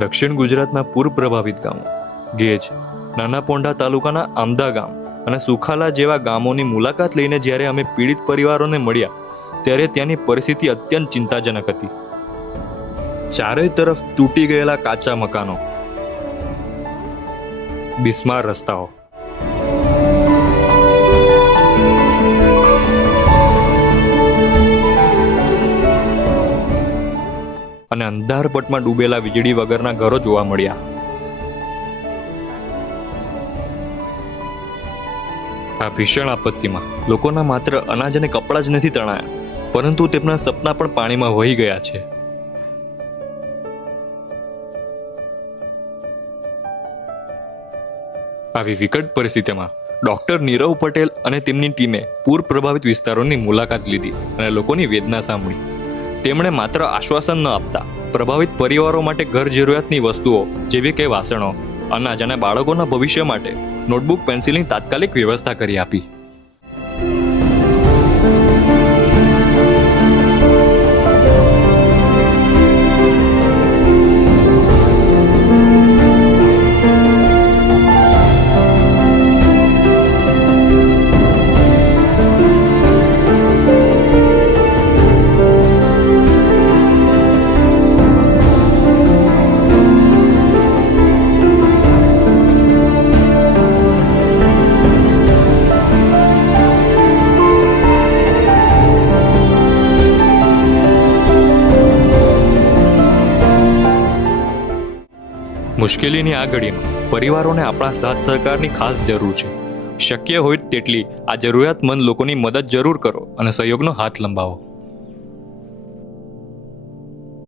દક્ષિણ ગુજરાતના પૂર પ્રભાવિત ગામો ગેજ, નાના પોંઢા તાલુકાના આમદા ગામ અને સુખાલા જેવા ગામોની મુલાકાત લઈને જ્યારે અમે પીડિત પરિવારોને મળ્યા ત્યારે ત્યાંની પરિસ્થિતિ અત્યંત ચિંતાજનક હતી. ચારેય તરફ તૂટી ગયેલા કાચા મકાનો, બિસ્માર રસ્તાઓ, અને અંધારપટમાં ડૂબેલા વીજળી વગરના ઘરો જોવા મળ્યા. આ ભીષણ આપત્તિમાં લોકોના માત્ર અનાજ અને કપડાં જ નથી તણાયા, પરંતુ તેમના સપના પણ પાણીમાં વહી ગયા છે. આવી વિકટ પરિસ્થિતિમાં ડોક્ટર નીરવ પટેલ અને તેમની ટીમે પૂર પ્રભાવિત વિસ્તારોની મુલાકાત લીધી અને લોકોની વેદના સાંભળી. તેમણે માત્ર આશ્વાસન ન આપતા પ્રભાવિત પરિવારો માટે ઘર જરૂરિયાતની વસ્તુઓ જેવી કે વાસણો, અનાજ અને બાળકોના ભવિષ્ય માટે નોટબુક, પેન્સિલની તાત્કાલિક વ્યવસ્થા કરી આપી. મુશ્કેલીની આ ઘડીમાં પરિવારોને આપણા સાથ સહકારની ખાસ જરૂર છે. શક્ય હોય તેટલી આ જરૂરિયાતમંદ લોકોની મદદ જરૂર કરો અને સહયોગનો હાથ લંબાવો.